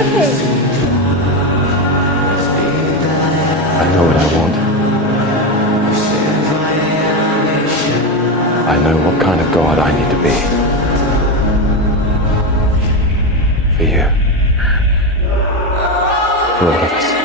joking. I know what I want. I know what kind of God I need to be. For you. For all of us.